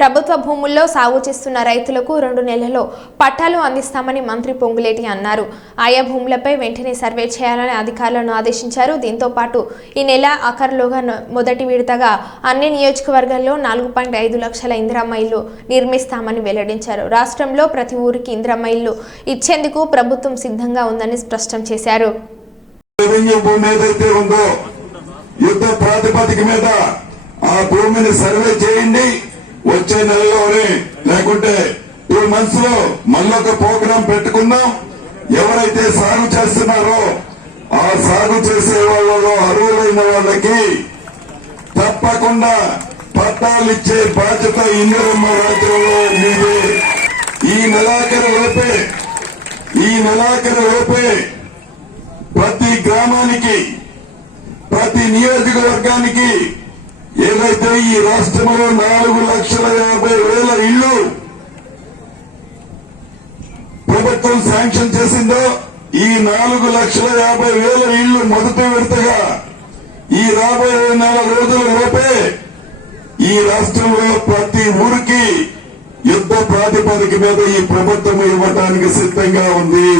ప్రభుత్వ భూముల్లో సాగు చేస్తున్న రైతులకు రెండు నెలల్లో పట్టాలు అందిస్తామని మంత్రి పొంగులేటి అన్నారు. ఆయా భూములపై వెంటనే సర్వే చేయాలని అధికారులను ఆదేశించారు. దీంతో పాటు ఈ నెల ఆఖరులోగా మొదటి విడతగా అన్ని నియోజకవర్గాల్లో నాలుగు పాయింట్ ఐదు లక్షల ఇందిరమ్మ ఇల్లు నిర్మిస్తామని వెల్లడించారు. రాష్ట్రంలో ప్రతి ఊరికి ఇందిరమ్మ ఇల్లు ఇచ్చేందుకు ప్రభుత్వం సిద్ధంగా ఉందని స్పష్టం చేశారు. యుద్ధ ప్రాతిపదిక మీద ఆ భూమిని సర్వే చేయండి. వచ్చే నెలలోనే లేకుంటే టూ మంత్స్లో మళ్ళొక ప్రోగ్రాం పెట్టుకుందాం. ఎవరైతే సాగు చేస్తున్నారో ఆ సాగు చేసే వాళ్ళలో అర్హులైన వాళ్ళకి తప్పకుండా పట్టాలు ఇచ్చే బాధ్యత ఇంద్రమ్మ రాజ్యంలో మీదే. ఈ నెలాఖరు లోపే ఈ నెలాఖరు లోపే ప్రతి గ్రామానికి ప్రతి నియోజకవర్గానికి ఏదైతే ఈ రాష్ట్రంలో నాలుగు లక్షల యాభై వేల ఇళ్ళు ప్రభుత్వం శాంక్షన్ చేసిందో ఈ నాలుగు లక్షల యాభై వేల ఇళ్ళు మొదటి విడతగా ఈ రాబోయే నెల రోజుల లోపే ఈ రాష్ట్రంలో ప్రతి ఊరికి యుద్ధ ప్రాతిపదిక మీద ఈ ప్రభుత్వం ఇవ్వడానికి సిద్ధంగా ఉంది.